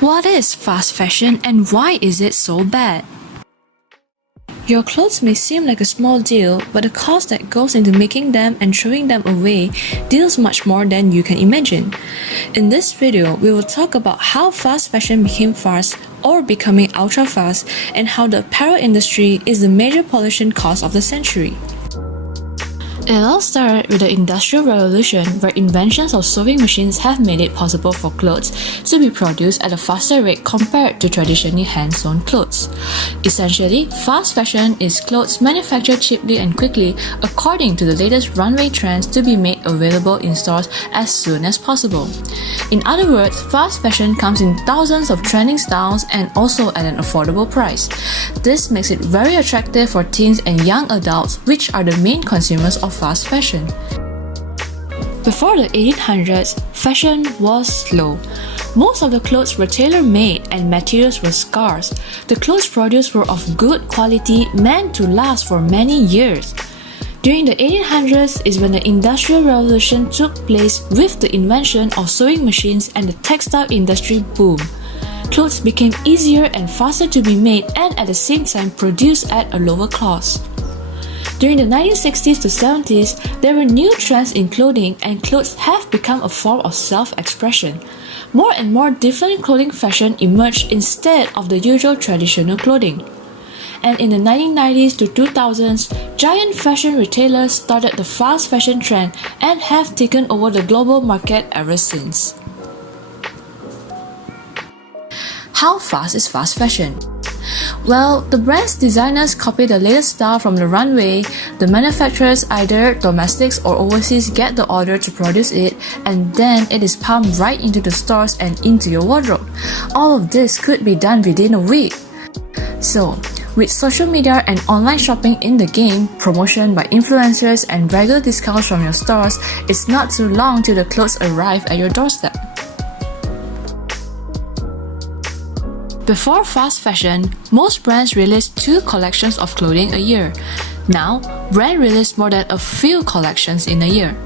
What is fast fashion and why is it so bad? Your clothes may seem like a small deal, but the cost that goes into making them and throwing them away deals much more than you can imagine. In this video, we will talk about how fast fashion became fast or becoming ultra fast and how the apparel industry is the major pollution cause of the century. It all started with the Industrial Revolution, where inventions of sewing machines have made it possible for clothes to be produced at a faster rate compared to traditionally hand-sewn clothes. Essentially, fast fashion is clothes manufactured cheaply and quickly according to the latest runway trends to be made available in stores as soon as possible. In other words, fast fashion comes in thousands of trending styles and also at an affordable price. This makes it very attractive for teens and young adults, which are the main consumers of fast fashion. Before the 1800s, fashion was slow. Most of the clothes were tailor-made and materials were scarce. The clothes produced were of good quality, meant to last for many years. During the 1800s is when the Industrial Revolution took place with the invention of sewing machines and the textile industry boomed. Clothes became easier and faster to be made and at the same time produced at a lower cost. During the 1960s to 70s, there were new trends in clothing and clothes have become a form of self-expression. More and more different clothing fashion emerged instead of the usual traditional clothing. And in the 1990s to 2000s, giant fashion retailers started the fast fashion trend and have taken over the global market ever since. How fast is fast fashion? Well, the brand's designers copy the latest style from the runway, the manufacturers, either domestics or overseas, get the order to produce it, and then it is pumped right into the stores and into your wardrobe. All of this could be done within a week. So, with social media and online shopping in the game, promotion by influencers and regular discounts from your stores, it's not too long till the clothes arrive at your doorstep. Before fast fashion, most brands released 2 collections of clothing a year. Now, brands release more than a few collections in a year.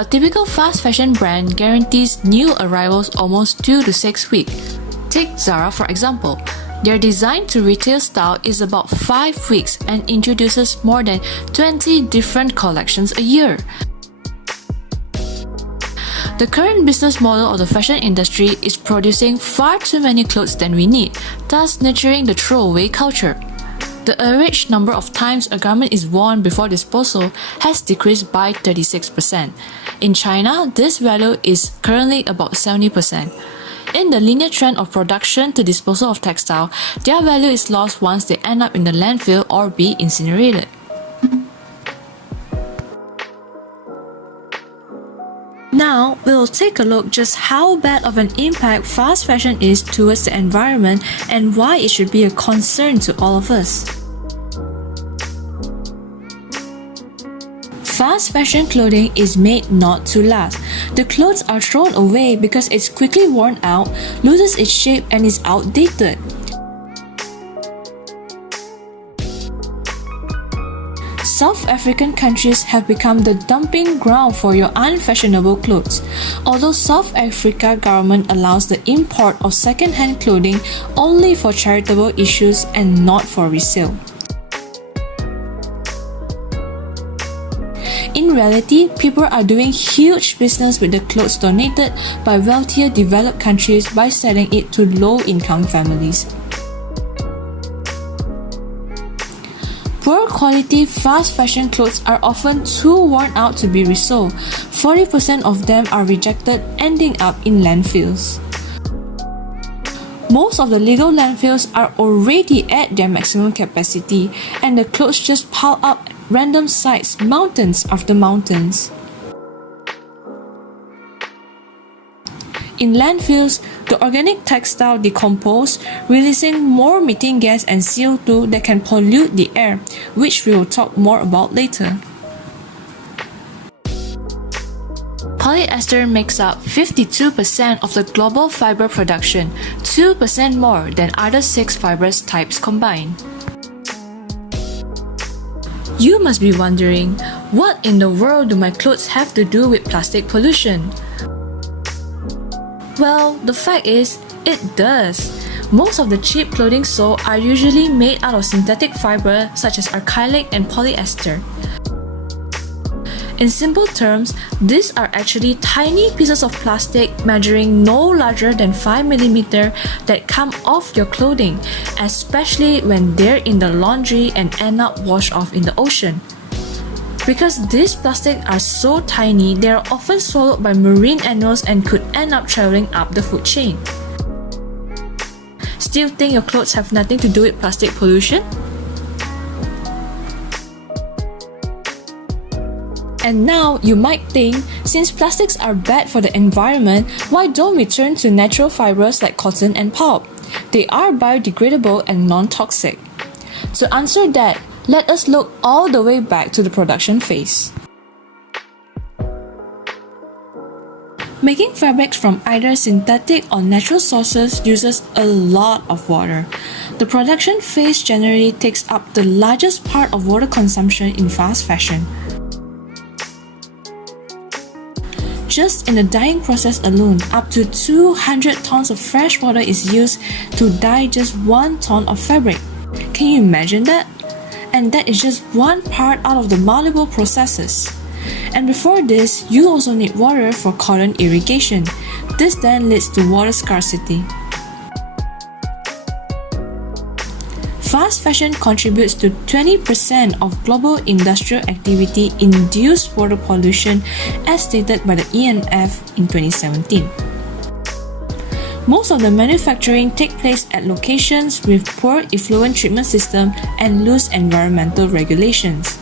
A typical fast fashion brand guarantees new arrivals almost 2 to 6 weeks. Take Zara for example. Their design to retail style is about 5 weeks and introduces more than 20 different collections a year. The current business model of the fashion industry is producing far too many clothes than we need, thus nurturing the throwaway culture. The average number of times a garment is worn before disposal has decreased by 36%. In China, this value is currently about 70%. In the linear trend of production to disposal of textile, their value is lost once they end up in the landfill or be incinerated. Now, we'll take a look just how bad of an impact fast fashion is towards the environment and why it should be a concern to all of us. Fast fashion clothing is made not to last. The clothes are thrown away because it's quickly worn out, loses its shape and is outdated. South African countries have become the dumping ground for your unfashionable clothes. Although South Africa government allows the import of second-hand clothing only for charitable issues and not for resale. In reality, people are doing huge business with the clothes donated by wealthier developed countries by selling it to low-income families. Poor quality fast fashion clothes are often too worn out to be resold. 40% of them are rejected, ending up in landfills. Most of the legal landfills are already at their maximum capacity, and the clothes just pile up at random sites, mountains after mountains. In landfills, the organic textile decompose, releasing more methane gas and CO2 that can pollute the air, which we will talk more about later. Polyester makes up 52% of the global fiber production, 2% more than other 6 fibrous types combined. You must be wondering, what in the world do my clothes have to do with plastic pollution? Well, the fact is, It does. Most of the cheap clothing sold are usually made out of synthetic fiber such as acrylic and polyester. In simple terms, these are actually tiny pieces of plastic measuring no larger than 5 mm that come off your clothing, especially when they're in the laundry and end up washed off in the ocean. Because these plastics are so tiny, they are often swallowed by marine animals and could end up traveling up the food chain. Still think your clothes have nothing to do with plastic pollution? And now you might think, since plastics are bad for the environment, why don't we turn to natural fibers like cotton and pulp? They are biodegradable and non-toxic. To answer that, let us look all the way back to the production phase. Making fabrics from either synthetic or natural sources uses a lot of water. The production phase generally takes up the largest part of water consumption in fast fashion. Just in the dyeing process alone, up to 200 tons of fresh water is used to dye just 1 ton of fabric. Can you imagine that? And that is just one part out of the multiple processes. And before this, you also need water for cotton irrigation. This then leads to water scarcity. Fast fashion contributes to 20% of global industrial activity induced water pollution as stated by the ENF in 2017. Most of the manufacturing take place at locations with poor effluent treatment system and loose environmental regulations.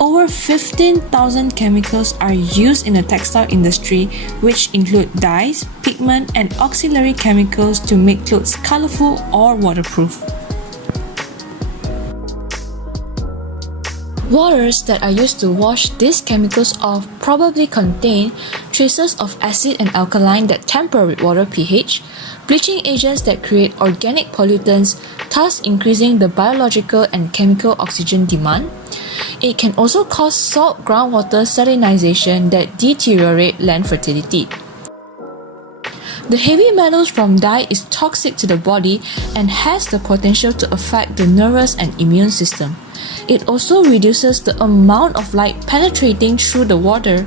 Over 15,000 chemicals are used in the textile industry, which include dyes, pigment, and auxiliary chemicals to make clothes colorful or waterproof. Waters that are used to wash these chemicals off probably contain traces of acid and alkaline that tamper with water pH, bleaching agents that create organic pollutants, thus increasing the biological and chemical oxygen demand. It can also cause salt groundwater salinization that deteriorate land fertility. The heavy metals from dye is toxic to the body and has the potential to affect the nervous and immune system. It also reduces the amount of light penetrating through the water,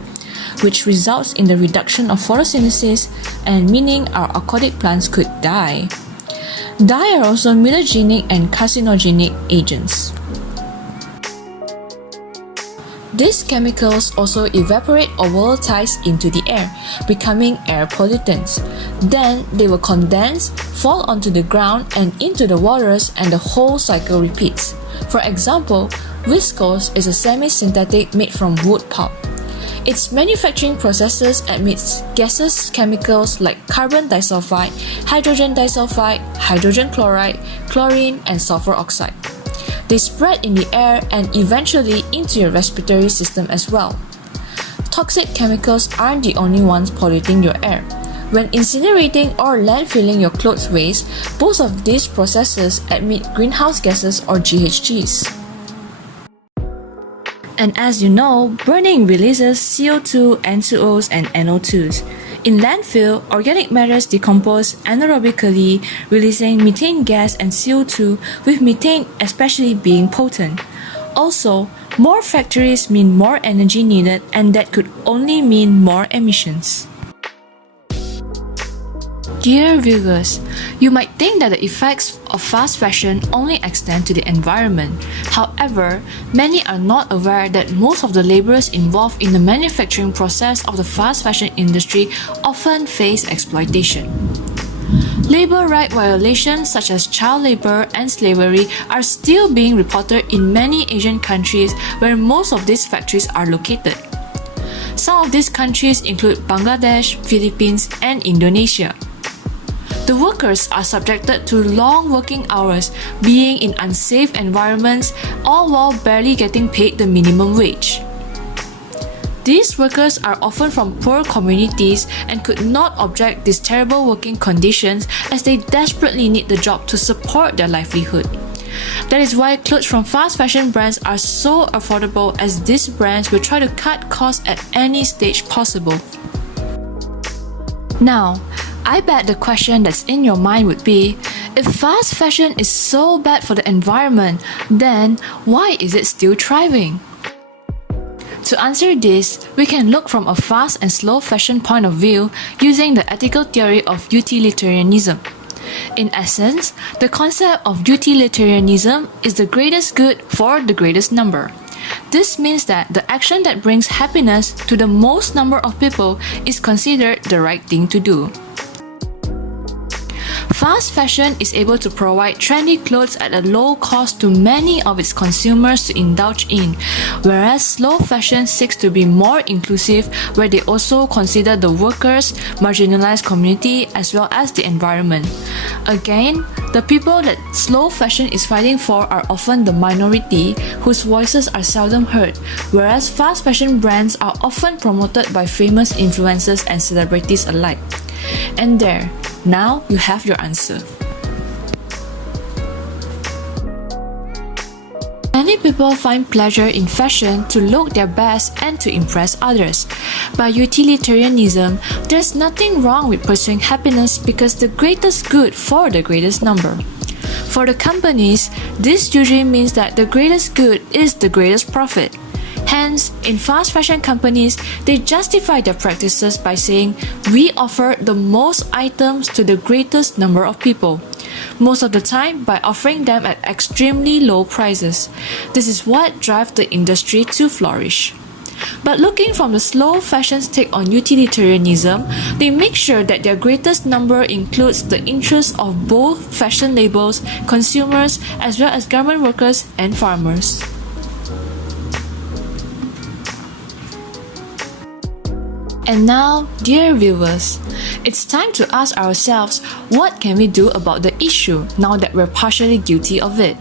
which results in the reduction of photosynthesis and meaning our aquatic plants could die. Dye are also mutagenic and carcinogenic agents. These chemicals also evaporate or volatilize into the air, becoming air pollutants. Then they will condense, fall onto the ground and into the waters, and the whole cycle repeats. For example, viscose is a semi-synthetic made from wood pulp. Its manufacturing processes emits gaseous chemicals like carbon disulfide, hydrogen disulfide, hydrogen chloride, chlorine, and sulfur oxide. They spread in the air and eventually into your respiratory system as well. Toxic chemicals aren't the only ones polluting your air. When incinerating or landfilling your clothes waste, both of these processes emit greenhouse gases or GHGs. And as you know, burning releases CO2, N2Os, and NO2s. In landfill, organic matters decompose anaerobically, releasing methane gas and CO2, with methane especially being potent. Also, more factories mean more energy needed, and that could only mean more emissions. Dear viewers, you might think that the effects of fast fashion only extend to the environment. However, many are not aware that most of the laborers involved in the manufacturing process of the fast fashion industry often face exploitation. Labor right violations such as child labor and slavery are still being reported in many Asian countries where most of these factories are located. Some of these countries include Bangladesh, Philippines, and Indonesia. The workers are subjected to long working hours, being in unsafe environments, all while barely getting paid the minimum wage. These workers are often from poor communities and could not object these terrible working conditions as they desperately need the job to support their livelihood. That is why clothes from fast fashion brands are so affordable, as these brands will try to cut costs at any stage possible. Now, I bet the question that's in your mind would be, if fast fashion is so bad for the environment, then why is it still thriving? To answer this, we can look from a fast and slow fashion point of view using the ethical theory of utilitarianism. In essence, the concept of utilitarianism is the greatest good for the greatest number. This means that the action that brings happiness to the most number of people is considered the right thing to do. Fast fashion is able to provide trendy clothes at a low cost to many of its consumers to indulge in, whereas slow fashion seeks to be more inclusive, where they also consider the workers, marginalized community, as well as the environment. Again, the people that slow fashion is fighting for are often the minority, whose voices are seldom heard, whereas fast fashion brands are often promoted by famous influencers and celebrities alike. And there, now you have your answer. Many people find pleasure in fashion to look their best and to impress others. By utilitarianism, there's nothing wrong with pursuing happiness because the greatest good for the greatest number. For the companies, this usually means that the greatest good is the greatest profit. Hence, in fast fashion companies, they justify their practices by saying, we offer the most items to the greatest number of people. Most of the time by offering them at extremely low prices. This is what drives the industry to flourish. But looking from the slow fashion's take on utilitarianism, they make sure that their greatest number includes the interests of both fashion labels, consumers, as well as garment workers and farmers. And now, dear viewers, it's time to ask ourselves, what can we do about the issue now that we're partially guilty of it?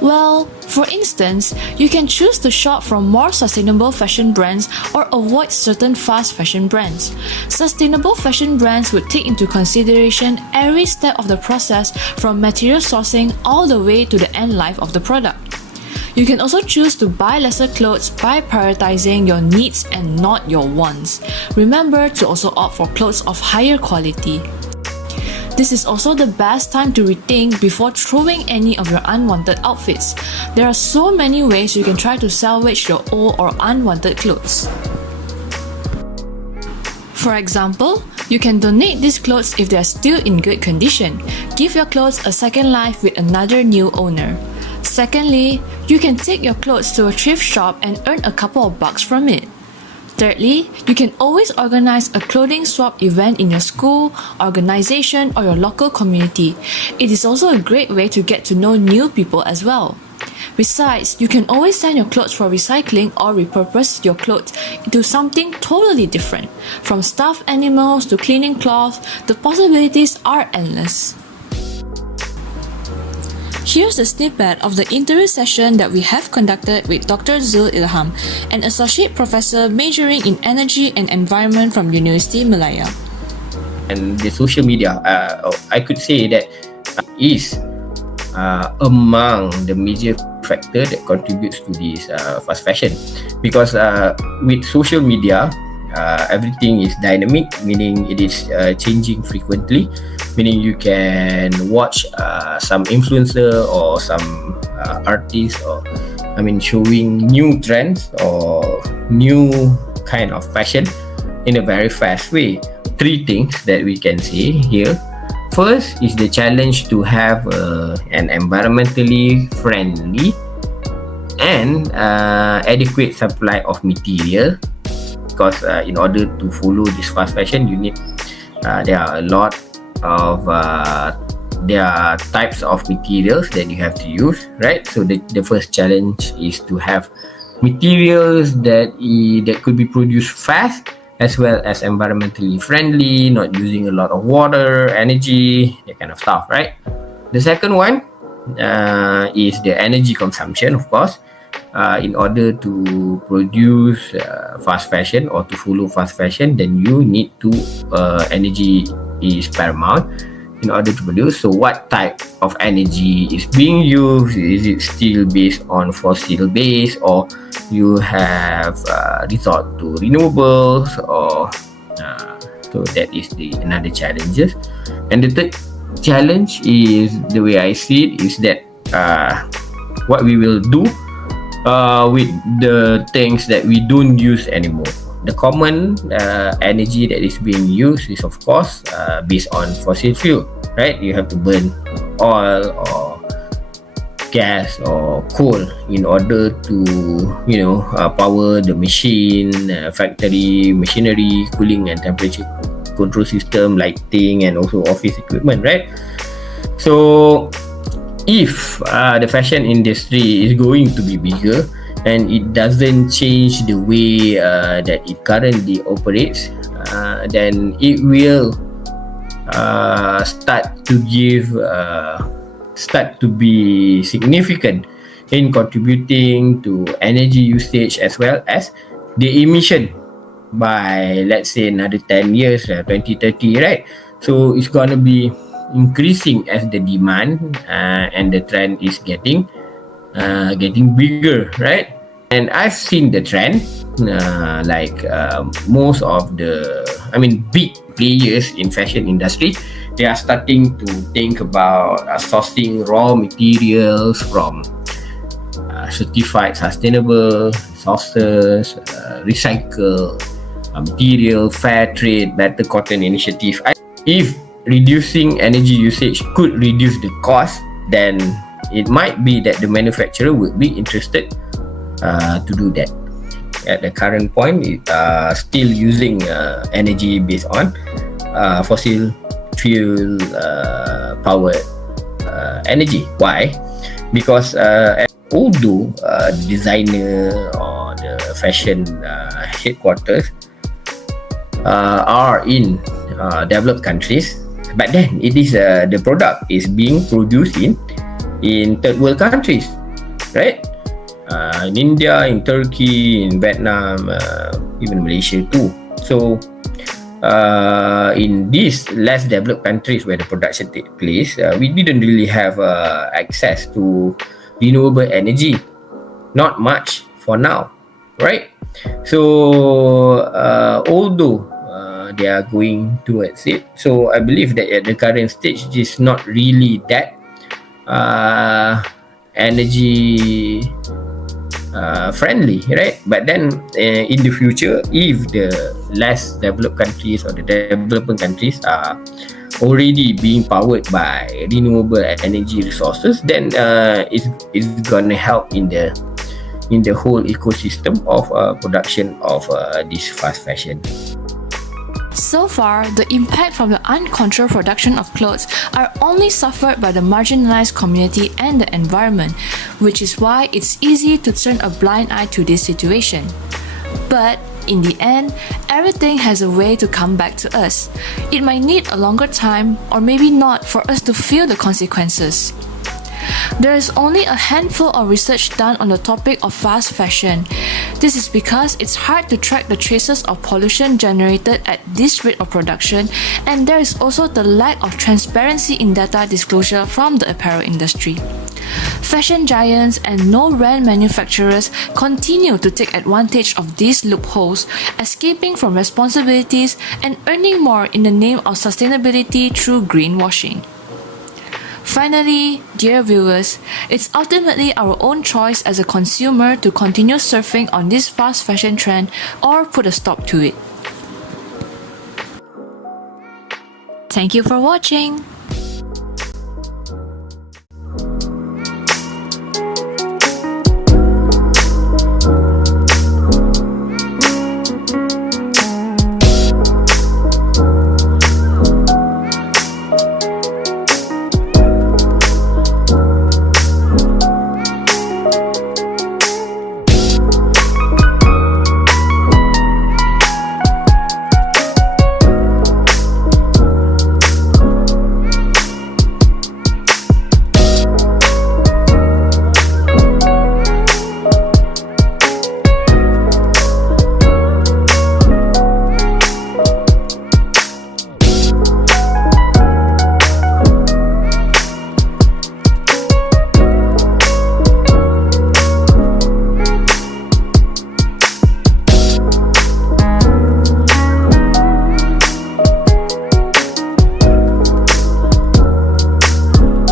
Well, for instance, you can choose to shop from more sustainable fashion brands or avoid certain fast fashion brands. Sustainable fashion brands would take into consideration every step of the process from material sourcing all the way to the end life of the product. You can also choose to buy lesser clothes by prioritizing your needs and not your wants. Remember to also opt for clothes of higher quality. This is also the best time to rethink before throwing any of your unwanted outfits. There are so many ways you can try to salvage your old or unwanted clothes. For example, you can donate these clothes if they are still in good condition. Give your clothes a second life with another new owner. Secondly, you can take your clothes to a thrift shop and earn a couple of bucks from it. Thirdly, you can always organize a clothing swap event in your school, organization, or your local community. It is also a great way to get to know new people as well. Besides, you can always send your clothes for recycling or repurpose your clothes into something totally different. From stuffed animals to cleaning cloth, the possibilities are endless. Here's a snippet of the interview session that we have conducted with Dr. Zul Ilham, an associate professor majoring in energy and environment from University Malaya. And the social media, I could say that is among the major factor that contributes to this fast fashion, because with social media, everything is dynamic, meaning it is changing frequently, meaning you can watch some influencer or some artist, or showing new trends or new kind of fashion in a very fast way. Three things that we can say here. First is the challenge to have an environmentally friendly and adequate supply of material, because in order to follow this fast fashion, you need there are a lot of there are types of materials that you have to use, right? So the first challenge is to have materials that could be produced fast as well as environmentally friendly, not using a lot of water, energy, that kind of stuff, right? The second one is the energy consumption, of course. In order to produce fast fashion or to follow fast fashion, then you need to energy is paramount in order to produce. So what type of energy is being used? Is it still based on fossil base, or you have resort to renewables, or So that is another challenges. And the third challenge is, the way I see it, is that what we will do with the things that we don't use anymore. The common energy that is being used is, of course, based on fossil fuel, right? You have to burn oil or gas or coal in order to power the machine, factory machinery, cooling and temperature control system, lighting, and also office equipment, right? So if the fashion industry is going to be bigger and it doesn't change the way that it currently operates, then it will start to be significant in contributing to energy usage as well as the emission by, let's say, another 10 years, 2030, right? So it's going to be increasing as the demand and the trend is getting bigger, right? And I've seen the trend, most of the big players in fashion industry, they are starting to think about sourcing raw materials from certified sustainable sources, recycle material, fair trade, better cotton initiative. If reducing energy usage could reduce the cost, then it might be that the manufacturer would be interested to do that. At the current point, it still using energy based on fossil fuel powered energy. Why? Because although the designer or the fashion headquarters are in developed countries, but then it is the product is being produced in third world countries, right? In India, in Turkey, in Vietnam, even Malaysia too. So in these less developed countries where the production takes place, we didn't really have access to renewable energy, not much for now, right? So although they are going towards it, so I believe that at the current stage it is not really that energy friendly, right? But then in the future, if the less developed countries or the developing countries are already being powered by renewable energy resources, then it's gonna help in the whole ecosystem of production of this fast fashion. So far, the impact from the uncontrolled production of clothes are only suffered by the marginalized community and the environment, which is why it's easy to turn a blind eye to this situation. But in the end, everything has a way to come back to us. It might need a longer time or maybe not for us to feel the consequences. There is only a handful of research done on the topic of fast fashion. This is because it's hard to track the traces of pollution generated at this rate of production, and there is also the lack of transparency in data disclosure from the apparel industry. Fashion giants and no-brand manufacturers continue to take advantage of these loopholes, escaping from responsibilities and earning more in the name of sustainability through greenwashing. Finally, dear viewers, it's ultimately our own choice as a consumer to continue surfing on this fast fashion trend or put a stop to it. Thank you for watching.